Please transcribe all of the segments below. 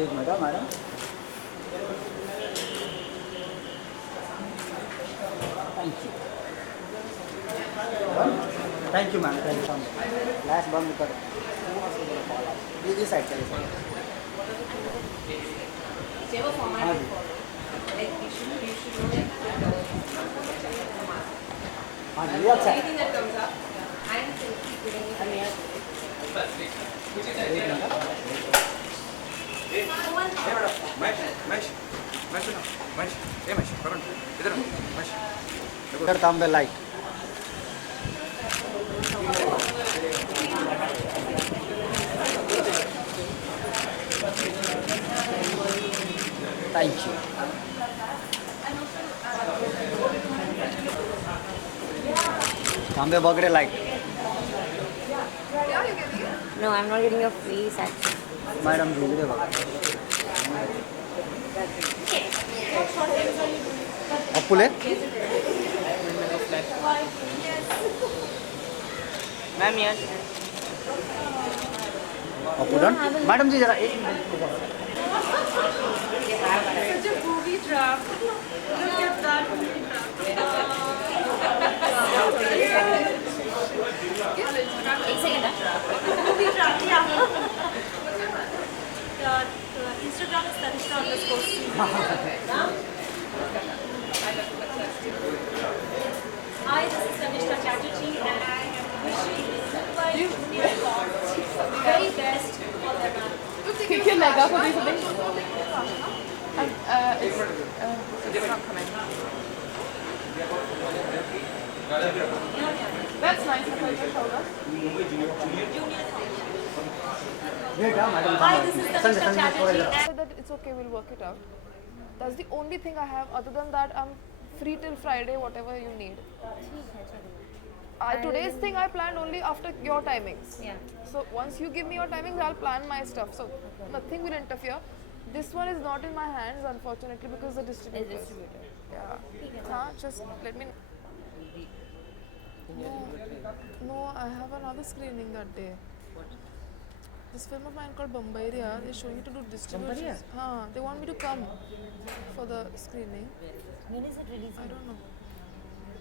एक minute madam. Thank you. Thank you ma'am, thank you. Glass बंद करो। ये साइड चलिए। हाँ जी। हाँ जी, ये अच्छा है। एक मिनट। इधर तांबे लाइट। Thank you. तांबे बगड़े light. No, I'm not getting your face actually. Madam ji इधर बगड़। अपुले Ma'am, yes. अपुडन मैडम जी जरा एक minute. Such a movie draft. Look at that movie एक second draft. Movie draft, yeah. The Instagram is Tanishta_. Hi, this is Tanishta Chatterjee, and I am wishing the very best for their man. Can lega for this thing? It's not coming. That's nice of you to show us. Madam. Hi, this is Tanishta Chatterjee. Said that it's okay, we'll work it out. That's the only thing I have. Other than that, I'm free till Friday, whatever you need. Today's thing I planned only after your timings. Yeah. So once you give me your timings, I'll plan my stuff. So nothing will interfere. This one is not in my hands, unfortunately, because the distributor. Yeah. Just let me. No, I have another screening that day. This film of mine called Bombairia, they're showing it to do distribution. They want me to come for the screening. When is it releasing? I don't know.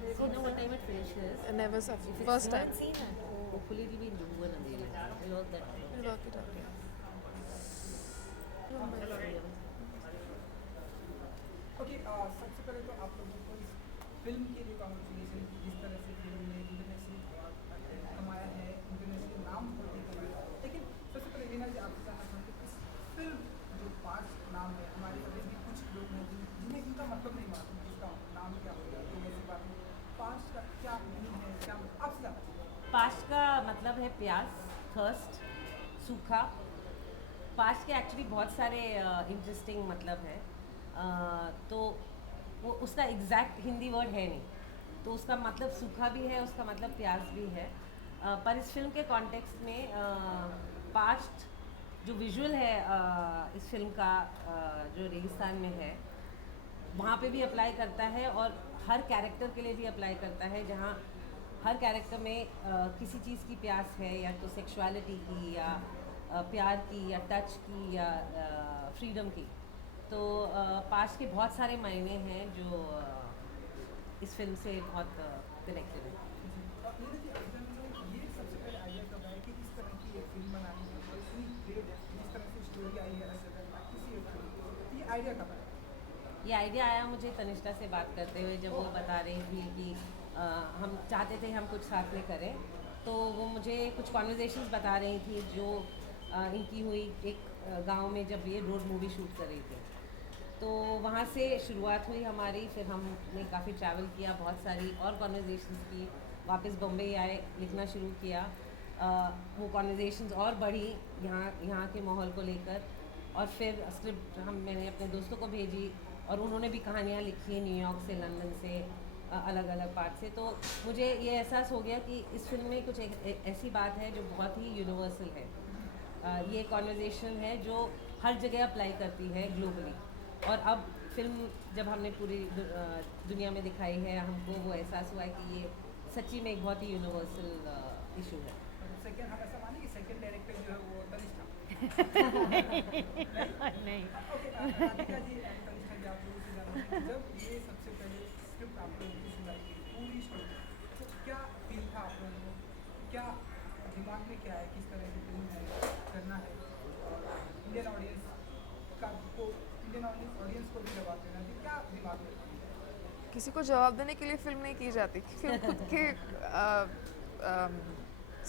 Do you know what time it finishes? I never saw. First time. Seen that? Hopefully it will be in June and we'll work that out. We'll work it out. Okay, सबसे पहले तो आप लोगों को इस film के लिए congratulation. जिस तरह से फिल्म ने इंटरनेशनली कमाया है, इंटरनेशनल नाम भी कमाया। लेकिन सबसे पहले रीना जी आपसे जानना चाहूँगी कि इस फिल्म जो 5 नाम है, हमारे अभी भी कुछ लोग हैं जिन्हें इनका मतलब नहीं मालूम इसका नाम क्या होगा। तो ऐसी बात है, 5 का क्या मीनिंग है, क्या आपसे जानना चाहिए। पास्ट का मतलब है प्यास, थर्स्ट, सूखा। पास्ट के एक्चुअली बहुत सारे इंटरेस्टिंग मतलब है। तो वो उसका एग्जैक्ट हिंदी वर्ड है नहीं, तो उसका मतलब सूखा भी है, उसका मतलब प्यास भी है। पर इस फिल्म के कॉन्टेक्स्ट में पास्ट जो विजुअल है इस फिल्म का जो रेगिस्तान में है वहाँ पे भी अप्लाई करता है, और हर कैरेक्टर के लिए भी अप्लाई करता है, जहाँ हर कैरेक्टर में किसी चीज़ की प्यास है, या तो सेक्सुअलिटी की, या प्यार की, या टच की, या फ्रीडम की। तो पास्ट के बहुत सारे मायने हैं जो इस फिल्म से बहुत कनेक्टेड है। ये सबसे पहले आइडिया कब आया कि इस तरह की एक फिल्म बनानी है, और इतनी ग्रेट जिस तरह से स्टोरी आई है किसी एक फिल्म, तो ये आइडिया कब आया? ये आइडिया आया मुझे तनिष्ठा से बात करते हुए, जब वो बता रही थी कि हम चाहते थे हम कुछ साथ में करें। तो वो मुझे कुछ कॉन्वर्जेशंस बता रही थी जो इनकी हुई एक गांव में जब ये रोड मूवी शूट कर रही थी। तो वहाँ से शुरुआत हुई हमारी, फिर हमने काफ़ी ट्रैवल किया, बहुत सारी और कॉन्वर्जेशंस की, वापस बम्बई आए, लिखना शुरू किया। वो कॉन्वर्जेशंस और बढ़ी यहाँ के माहौल को लेकर, और फिर स्क्रिप्ट मैंने अपने दोस्तों को भेजी, और उन्होंने भी कहानियाँ लिखी न्यूयॉर्क से, लंदन से, अलग अलग पार्ट से। तो मुझे ये एहसास हो गया कि इस फिल्म में कुछ ऐसी बात है जो बहुत ही यूनिवर्सल है। ये कॉन्वर्जेशन है जो हर जगह अप्लाई करती है ग्लोबली, और अब फिल्म जब हमने पूरी दुनिया में दिखाई है, हमको वो एहसास हुआ है कि ये सच्ची में एक बहुत ही यूनिवर्सल इशू है। सेकंड हम ऐसा माने कि सेकंड डायरेक्टर जो है वो तनिष्ठा। नहीं ओके, राधिका जी, तनिष्का जी, आप लोगों से जानना है कि जब ये सबसे पहले स्क्रिप्ट आप लोगों की सुनाई गई पूरी स्टोरी, तो क्या फील था आप लोगों को? क्या दिमाग में क्या है, किस तरह की फिल्म है, करना है, इंडियन ऑडियंस को भी जवाब देना है, क्या दिमाग में था? किसी को जवाब देने के लिए फिल्म नहीं की जाती, फिल्म खुद के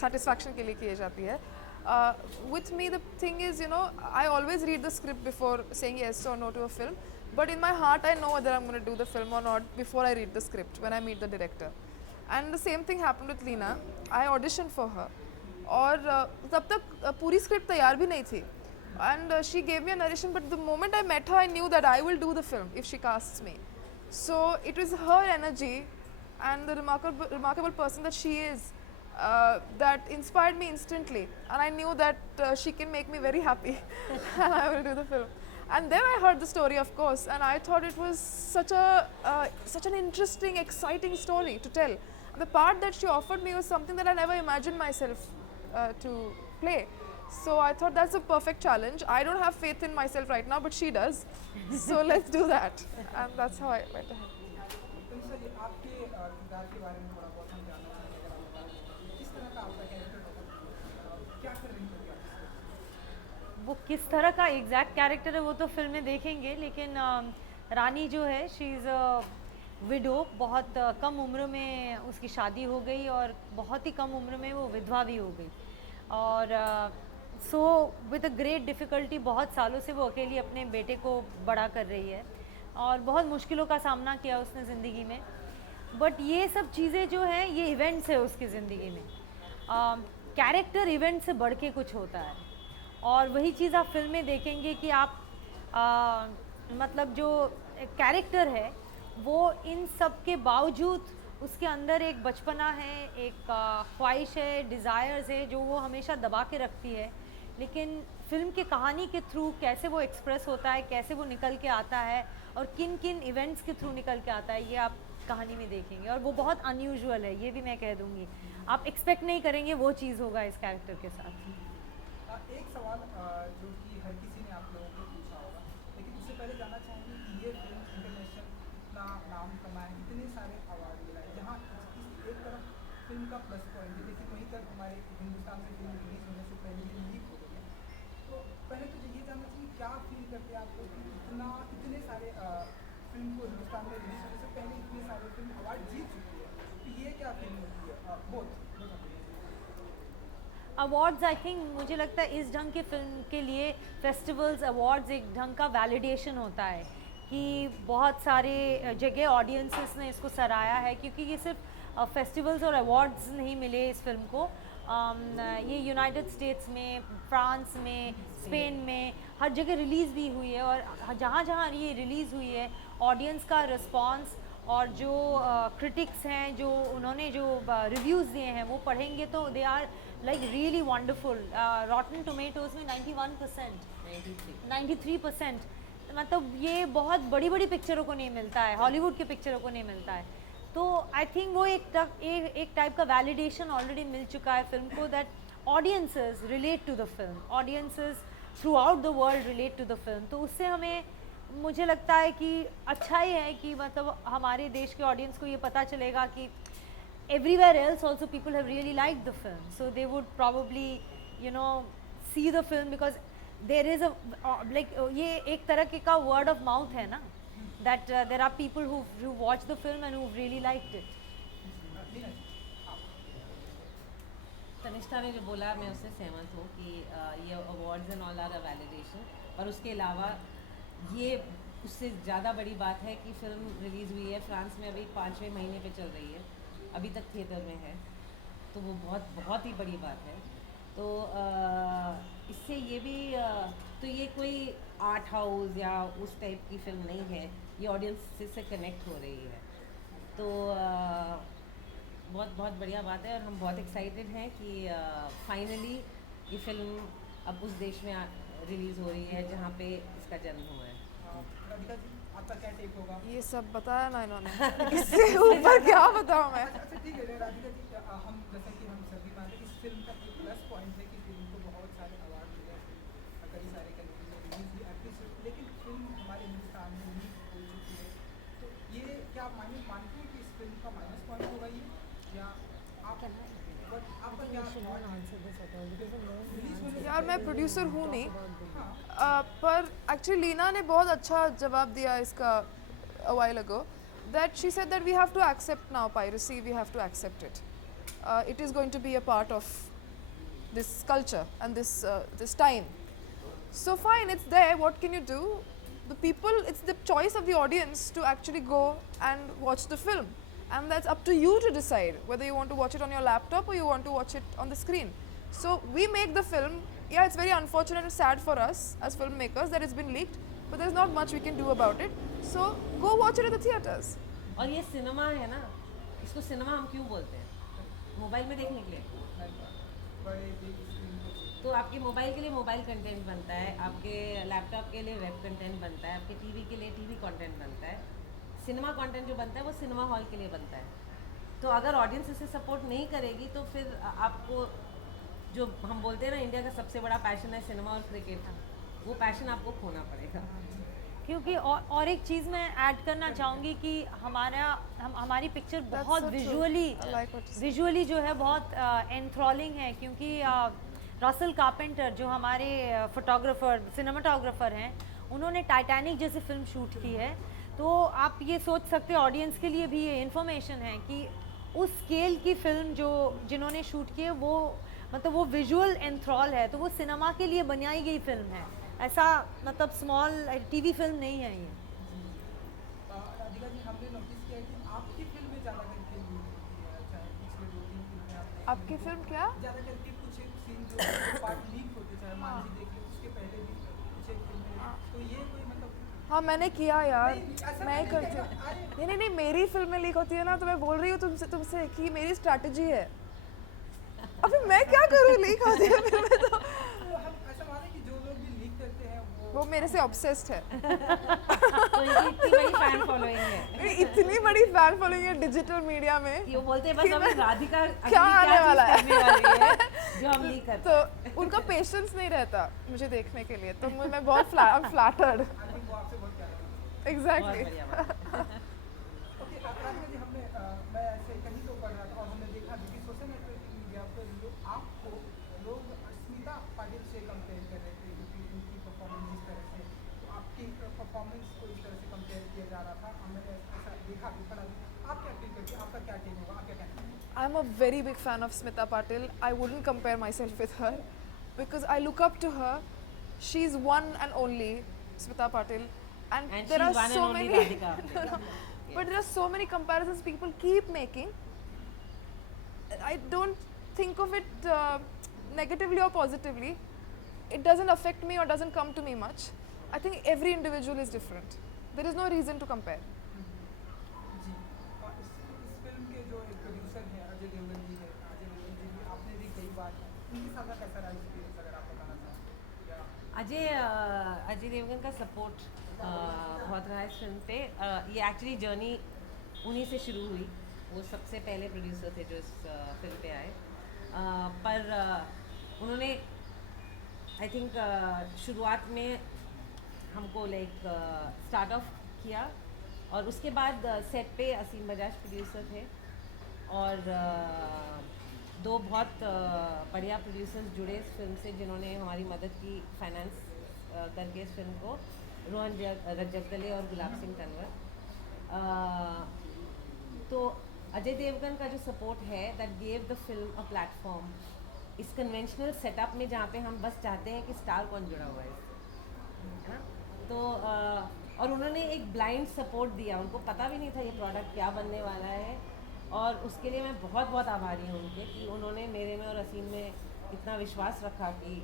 सेटिस्फैक्शन के लिए की जाती है. With me the thing is, you know, I always read the script before saying yes or no to a film, but in my heart I know whether I'm going to do the film or not before I read the script when I meet the director. And the same thing happened with Leena. I auditioned for her और तब तक पूरी script तैयार भी नहीं थी. And she gave me a narration, but the moment I met her I knew that I will do the film if she casts me. So it was her energy and the remarkable person that she is that inspired me instantly, and I knew that she can make me very happy and I will do the film. And then I heard the story, of course, and I thought it was such an interesting, exciting story to tell. And the part that she offered me was something that I never imagined myself to play. So I thought that's a perfect challenge. I don't have faith in myself right now, but she does. So let's do that. And that's how I went ahead. Tanishka जी, आपके किरदार के बारे में थोड़ा बहुत हम जानना चाहेंगे, अगर आप बता दें। किस तरह का आपका कैरेक्टर होगा, क्या कर रही होगी आप? वो किस तरह का एग्जैक्ट कैरेक्टर है वो तो फिल्म में देखेंगे, लेकिन रानी जो है शी इज़ अ विडो. बहुत कम उम्र में उसकी शादी हो गई और बहुत ही कम उम्र में वो विधवा भी हो गई. और so with a great difficulty बहुत सालों से वो अकेली अपने बेटे को बड़ा कर रही है और बहुत मुश्किलों का सामना किया उसने ज़िंदगी में. बट ये सब चीज़ें जो हैं ये इवेंट्स है उसकी ज़िंदगी में. कैरेक्टर इवेंट से बढ़ के कुछ होता है और वही चीज़ आप फिल्म में देखेंगे कि आप मतलब जो कैरेक्टर है वो इन सब के बावजूद उसके अंदर एक बचपना है, एक ख्वाहिश है, डिज़ायर्स है जो वो हमेशा दबा के रखती है. लेकिन फिल्म की कहानी के थ्रू कैसे वो एक्सप्रेस होता है, कैसे वो निकल के आता है और किन किन इवेंट्स के थ्रू निकल के आता है, ये आप कहानी में देखेंगे. और वो बहुत अनयूजुअल है, ये भी मैं कह दूँगी. आप एक्सपेक्ट नहीं करेंगे वो चीज़ होगा इस कैरेक्टर के साथ. एक सवाल जो कि हर किसी ने आप लोगों को पूछा होगा, लेकिन उससे पहले जानना चाहेंगे कि ये फिल्म इंटरनेशनल इतना नाम कमाए, इतने सारे अवार्ड मिला है, जहाँ एक तरफ फिल्म का प्लस पॉइंट है, लेकिन वहीं तक हमारे हिंदुस्तान से फिल्म रिलीज होने से पहले ही लीक हो गई है. तो पहले तो ये जानना चाहिए क्या फील करते हैं आपको कि इतने सारे फिल्म को हिंदुस्तान में रिलीज होने से पहले इतने सारे फिल्म अवार्ड जीत चुकी है, तो ये क्या फील होती है? बहुत अवार्ड्स आई थिंक मुझे लगता है इस ढंग के फिल्म के लिए फेस्टिवल्स अवार्ड्स एक ढंग का वैलिडेशन होता है कि बहुत सारे जगह ऑडियंसेस ने इसको सराहा है, क्योंकि ये सिर्फ फेस्टिवल्स और अवार्ड्स नहीं मिले इस फिल्म को. ये यूनाइटेड स्टेट्स में, फ्रांस में, स्पेन में हर जगह रिलीज़ भी हुई है और जहाँ जहाँ ये रिलीज़ हुई है ऑडियंस का रिस्पॉन्स और जो क्रिटिक्स हैं जो उन्होंने जो रिव्यूज़ दिए हैं वो पढ़ेंगे तो they are like really wonderful. Rotten Tomatoes में 91%, 93%. मतलब ये बहुत बड़ी बड़ी पिक्चरों को नहीं मिलता है, हॉलीवुड की पिक्चरों को नहीं मिलता है. तो आई थिंक वो एक टाइप का वैलिडेशन ऑलरेडी मिल चुका है फिल्म को that audiences relate to the film, audiences throughout the world relate to the film. तो उससे हमें मुझे लगता है कि अच्छा ही है कि मतलब हमारे देश के ऑडियंस को ये पता चलेगा कि everywhere else also people have really liked the film, so they would probably see the film because there is a ये एक तरह के का word of mouth है ना, that there are people who watched the film and who really liked it. Tanishka ने जो बोला मैं उससे सहमत हूँ कि ये awards and all are a validation, और उसके अलावा ये उससे ज़्यादा बड़ी बात है कि फिल्म रिलीज़ हुई है फ्रांस में, अभी 5वें महीने पे चल रही है, अभी तक थिएटर में है, तो वो बहुत ही बड़ी बात है. तो इससे ये भी तो ये कोई आर्ट हाउस या उस टाइप की फिल्म नहीं है, ये ऑडियंस से कनेक्ट हो रही है. तो बहुत बढ़िया बात है और हम बहुत एक्साइटेड हैं कि फाइनली ये फिल्म अब उस देश में रिलीज़ हो रही है जहाँ पे इसका जन्म हुआ है. राधिका जी, आपका क्या टेक होगा? ये सब बताया ना इन्होंने, इससे ऊपर क्या बताऊँ मैं. अच्छा ठीक है राधिका जी, हम जैसे कि हम सभी मानते हैं इस फिल्म का एक प्लस पॉइंट है कि फिल्म को बहुत सारे अवार्ड मिले हैं, माइनस मानते हैं कि इस फिल्म का माइनस पॉइंट होगा ये, या आप बट आपका क्या यार मैं प्रोड्यूसर हूँ नहीं, पर एक्चुअली लीना ने बहुत अच्छा जवाब दिया इसका a while ago, that she said that we have to accept now piracy, we have to accept it. It is going to be a part of this culture and this time. So fine, it's there, what can you do? The people, it's the choice of the audience to actually go and watch the film. And that's up to you to decide whether you want to watch it on your laptop or you want to watch it on the screen. So we make the film. Yeah, it's very unfortunate and sad for us as filmmakers that it's been leaked, but there's not much we can do about it. So go watch it at the theaters. और ये cinema है ना, इसको cinema हम क्यों बोलते हैं? Mobile में देखने के लिए। तो आपके मोबाइल के लिए मोबाइल कंटेंट बनता है, आपके लैपटॉप के लिए वेब कंटेंट बनता है, आपके टीवी के लिए टीवी कंटेंट बनता है। सिनेमा कंटेंट जो बनता है वो सिनेमा हॉल के लिए बनता है। तो अगर ऑडियंस इसे सपोर्ट नहीं करेगी तो फिर आपको, जो हम बोलते हैं ना इंडिया का सबसे बड़ा पैशन है सिनेमा और क्रिकेट, वो पैशन आपको खोना पड़ेगा। क्योंकि और एक चीज़ मैं ऐड करना चाहूँगी कि हमारी पिक्चर बहुत विजुअली जो है बहुत एंथ्रॉलिंग है, क्योंकि रसल कार्पेंटर जो हमारे फोटोग्राफर सिनेमाटोग्राफर हैं, उन्होंने टाइटैनिक जैसी फिल्म शूट की है। तो आप ये सोच सकते हैं, ऑडियंस के लिए भी ये इन्फॉर्मेशन है कि उस स्केल की फिल्म जिन्होंने शूट की है वो मतलब वो विजुअल एंथ्रॉल है, तो वो सिनेमा के लिए बनाई गई फिल्म है, ऐसा मतलब स्मॉल टीवी फिल्म नहीं है ये। राधिका जी, हमने नोटिस किया है कि आपकी फिल्म में ज़्यादा करके चाहे पिछले 2-3 फिल्में आपने, आपकी फिल्म क्या? ज़्यादा करके कुछ एक सीन जो पार्ट लीक होते, चाहे मान लीजिए देख लो उसके पहले भी कुछ एक फिल्म, तो ये कोई मतलब। हाँ मैंने किया यार, ऐसा मैं ही नहीं करती हूँ। नहीं, मेरी फिल्में लीक होती है ना, तो मैं बोल रही हूँ तुमसे कि मेरी स्ट्रैटेजी है। अभी मैं क्या करूँ, लीक होती है फिल्में तो हम ऐसा माने कि जो लोग भी लीक करते हैं वो मेरे से ऑब्सेस्ड है। तो इनकी इतनी बड़ी फैन फॉलोइंग है, मेरी इतनी बड़ी फैन फॉलोइंग है डिजिटल मीडिया में। ये बोलते हैं बस हमें राधिका क्या आने वाला है करने वाली है जो हम लीक करते हैं। तो उनका पेशेंस नहीं रहता मुझे देखने के लिए, तो मैं बहुत फ्लैटर्ड। आई थिंक वो आपसे बहुत प्यार करते हैं। एग्जैक्टली। बढ़िया बात। ओके, राधिका जी, मैं ऐसे कहीं तो पढ़ रहा था और हमने देखा कि सोशल नेटवर्किंग मीडिया पर लोग स्मिता पाटिल से कंपेयर कर रहे थे, क्योंकि उनकी परफॉर्मेंस इस तरह से, तो आपकी परफॉर्मेंस को इस तरह से कंपेयर किया जा रहा था। हमने ऐसा देखा भी, पढ़ा भी। आप क्या फील करते हैं, आपका क्या टेक होगा, आप क्या कहना चाहेंगे? I'm a very big fan of Smita Patil. I wouldn't compare myself with her because I look up to her. She's one and only Smita Patil, and there she's are one so and only many. Radhika. But there are so many comparisons people keep making. I don't think of it negatively or positively. It doesn't affect me or doesn't come to me much. I think every individual is different. There is no reason to compare. जी, और इस film के जो एक producer हैं अजय देवगन जी हैं, अजय देवगन जी भी आपने भी कई बार उनके साथ का कैसा रहा एक्सपीरियंस, अगर आप बताना चाहें? या अजय देवगन का सपोर्ट बहुत रहा इस फिल्म पे। ये एक्चुअली जर्नी उन्हीं से शुरू हुई, वो सबसे पहले प्रोड्यूसर थे जो इस फिल्म पे आए। पर उन्होंने आई थिंक शुरुआत में हमको लाइक स्टार्ट ऑफ किया, और उसके बाद सेट पे असीम बजाज प्रोड्यूसर थे, और दो बहुत बढ़िया प्रोड्यूसर्स जुड़े इस फिल्म से जिन्होंने हमारी मदद की फाइनेंस करके इस फिल्म को, रोहन रज्जकदले और गुलाब सिंह तनवर। तो अजय देवगन का जो सपोर्ट है that gave the film a platform इस कन्वेंशनल सेटअप में, जहाँ पे हम बस चाहते हैं कि स्टार कौन जुड़ा हुआ है इससे, है ना। तो और उन्होंने एक ब्लाइंड सपोर्ट दिया, उनको पता भी नहीं था ये प्रोडक्ट क्या बनने वाला है, और उसके लिए मैं बहुत बहुत आभारी हूँ उनके कि उन्होंने मेरे में और असीम में इतना विश्वास रखा कि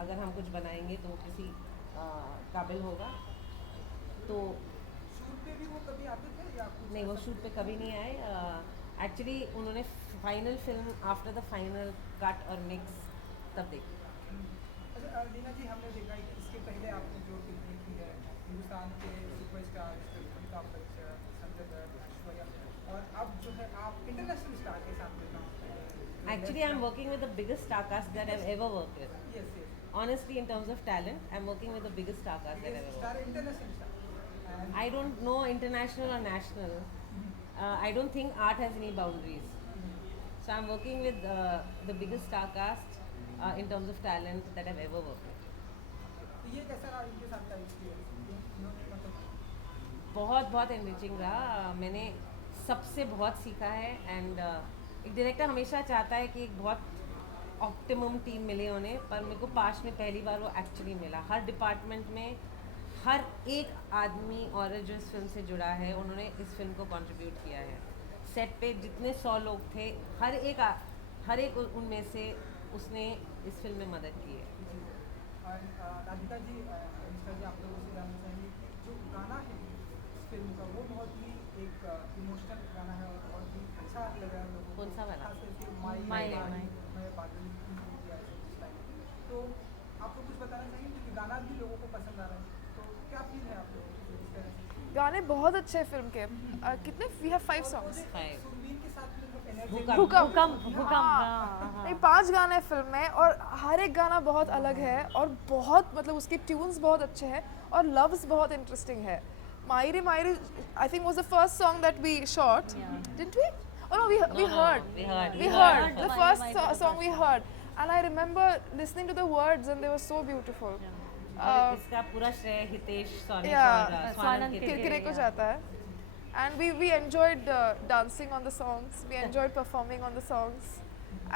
अगर हम कुछ बनाएंगे तो वो किसी काबिल होगा। तो शूट पे भी वो कभी आते थे या कुछ? नहीं, वो शूट पे कभी नहीं आए। एक्चुअली उन्होंने final film after the final cut और मिक्स तब देखी। अच्छा लीना जी, हमने देखा है कि इसके पहले आपने जो फिल्में की है हिंदुस्तान के सुपरस्टार अमिताभ बच्चन, संजय दत्त, ऐश्वर्या, और अब जो है आप इंटरनेशनल स्टार के साथ में काम कर रहे हैं। Actually, I'm working with the biggest star cast that I've ever worked with. Yes, yes. Honestly, in terms of talent, I'm working with the biggest star cast that I've ever worked star international star. with. I don't know international or national, I don't think art has any boundaries. So I'm working with the biggest star cast in terms of talent that I've ever worked with. तो ये कैसा रहा इनके साथ का experience? इन्होंने मतलब बहुत बहुत एनरिचिंग रहा। मैंने सबसे बहुत सीखा है एंड एक डायरेक्टर हमेशा चाहता है कि एक बहुत ऑप्टिमम टीम मिले उन्हें, पर मेरे को पास्ट में पहली बार वो एक्चुअली मिला। हर डिपार्टमेंट में हर एक आदमी और जो इस फिल्म से जुड़ा है उन्होंने इस फिल्म को कंट्रीब्यूट किया है। सेट पे जितने 100 लोग थे, हर एक उनमें से उसने इस फिल्म में मदद की है। और राधिका जी, मिस्टर जी, आप लोगों से जानना चाहेंगे कि जो गाना है इस फिल्म का वो बहुत ही एक इमोशनल गाना है और बहुत ही अच्छा लग रहा है लोगों को। कौन सा वाला? खास करके माई माई, गानी, माई। मैं बादल की किया है इस टाइम। तो आप लोग कुछ बताना चाहेंगे क्योंकि गाना भी लोगों को पसंद आ रहा है, तो क्या फील है आप लोगों को इस तरह से? गाने बहुत अच्छे हैं फिल्म के। कितने we have 5 songs. Five. Surveer के साथ में जो एनर्जी भूकंप हाँ। हाँ नहीं 5 गाने हैं फिल्म में और हर एक गाना बहुत अलग है और बहुत मतलब उसके ट्यून्स बहुत अच्छे हैं और लव्स बहुत इंटरेस्टिंग है। मायरी मायरी I think was the first song that we shot, didn't we? Oh no, we heard. we heard. We We heard heard. the first song we heard, and I remember listening to the words and they were so beautiful. और इसका पूरा श्रेय Hitesh Soni Yeah. और स्वानंद स्वानंद के किरकिरे को जाता है. And we enjoyed dancing on the songs. We enjoyed performing on the songs.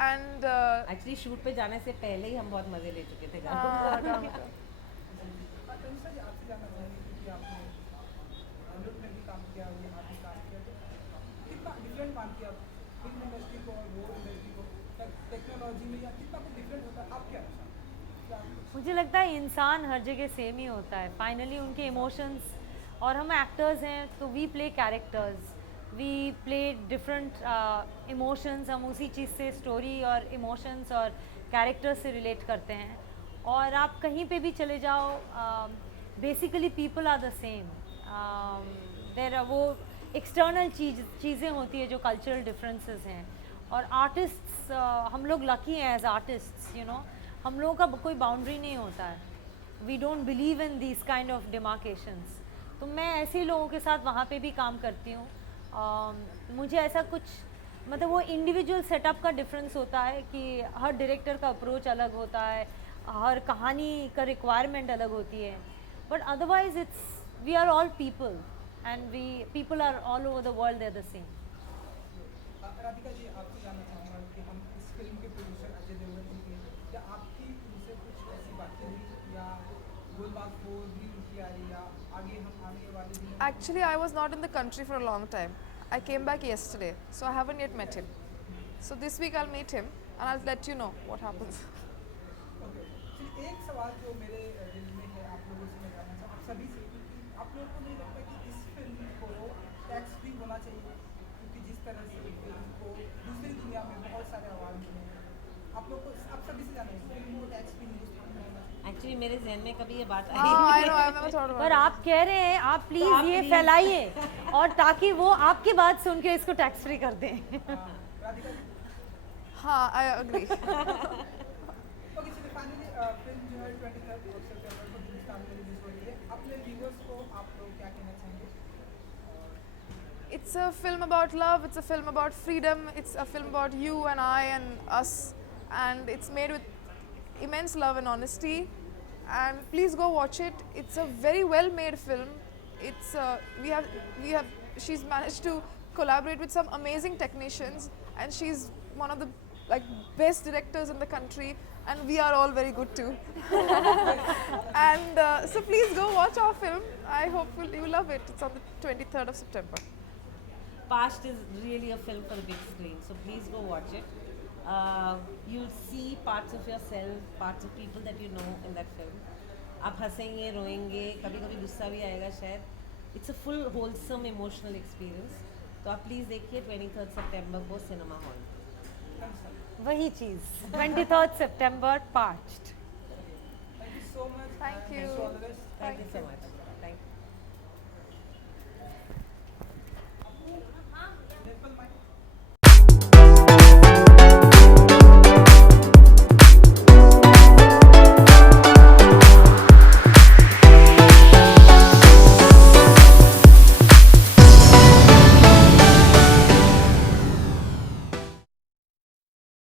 And actually shoot पे जाने से पहले ही हम बहुत मजे ले चुके थे गानों गानों को। का। तनिष्का जी, आपसे जानना चाहेंगे क्योंकि आपने बॉलीवुड में भी काम किया, यहाँ भी काम किया, तो कितना डिफरेंट मानती है आप फिल्म इंडस्ट्री को और वो इंडस्ट्री को? टेक्नोलॉजी में या कितना कुछ डिफरेंट होता है आपके अनुसार? क्या आप- मुझे लगता है इंसान हर जगह सेम ही होता है फाइनली, उनके इमोशंस, और हम एक्टर्स हैं तो we play characters, we play different emotions, हम उसी चीज़ से स्टोरी और इमोशंस और कैरेक्टर्स से रिलेट करते हैं। और आप कहीं पे भी चले जाओ, basically people are the same. There वो एक्सटर्नल चीज़ें होती है जो कल्चरल डिफरेंसेस हैं, और आर्टिस्ट्स हम लोग लकी हैं एज आर्टिस्ट्स, यू नो, हम लोगों का कोई बाउंड्री नहीं होता है। We don't believe in this kind of demarcations. तो मैं ऐसे ही लोगों के साथ वहाँ पे भी काम करती हूँ। मुझे ऐसा कुछ मतलब वो इंडिविजुअल सेटअप का डिफरेंस होता है कि हर डायरेक्टर का अप्रोच अलग होता है, हर कहानी का रिक्वायरमेंट अलग होती है, but otherwise it's we are all people and we people are all over the world, they are the same. Radhika ji, आपसे जानना चाहूँगा कि हम इस फिल्म के प्रोड्यूसर अजय देवगन जी के, क्या आपकी उनसे कुछ ऐसी बातें हुई या गुलबाग 4 भी उनकी आ रही या आगे हम आने वाले दिन? Actually, I was not in the country for a long time. I came back yesterday, so I haven't yet met him. So this week I'll meet him and I'll let you know what happens. Okay, फिर एक सवाल जो मेरे दिल में है आप लोगों से मैं जानना चाहूँ, आप सभी से, कि आप लोगों को नहीं लगता कि इस फिल्म को टैक्स फ्री होना चाहिए? क्योंकि जिस तरह से फिल्म को दूसरी दुनिया में बहुत सारे अवार्ड मिले हैं, आप लोग को, आप सभी से जानना है फिल्म को टैक्स फ्री हिंदुस्तान में होना चाहिए? एक्चुअली मेरे जहन में कभी ये बात I I know, I've never thought about पर it. आप कह रहे हैं, आप प्लीज़ आप ये please- फैलाइए और ताकि वो आपकी बात सुन के इसको टैक्स फ्री कर दें। राधिका जी, हाँ, I agree. ओके, चलिए फाइनली फिल्म जो है 23 सितंबर को हिंदुस्तान में रिलीज हो रही है। अपने व्यूअर्स को आप लोग क्या कहना चाहेंगे? It's a film about love, it's a film about freedom, it's a film about you and I and us, and it's made with immense love and honesty. And please go watch it. It's a very well made film. It's she's managed to collaborate with some amazing technicians, and she's one of the best directors in the country, and we are all very good too. And so please go watch our film. I hope you love it. It's on the 23rd of September. Past is really a film for the big screen, so please go watch it. You'll see parts of yourself, parts of people that you know in that film. आप हंसेंगे, रोएंगे, कभी कभी गुस्सा भी आएगा शायद। It's a full wholesome emotional experience. तो आप प्लीज़ देखिए 23rd सितंबर को सिनेमा हॉल। वही चीज़ 23rd September, Parched। Thank you so much. Thank and you. wish you all the best. Thank you so much.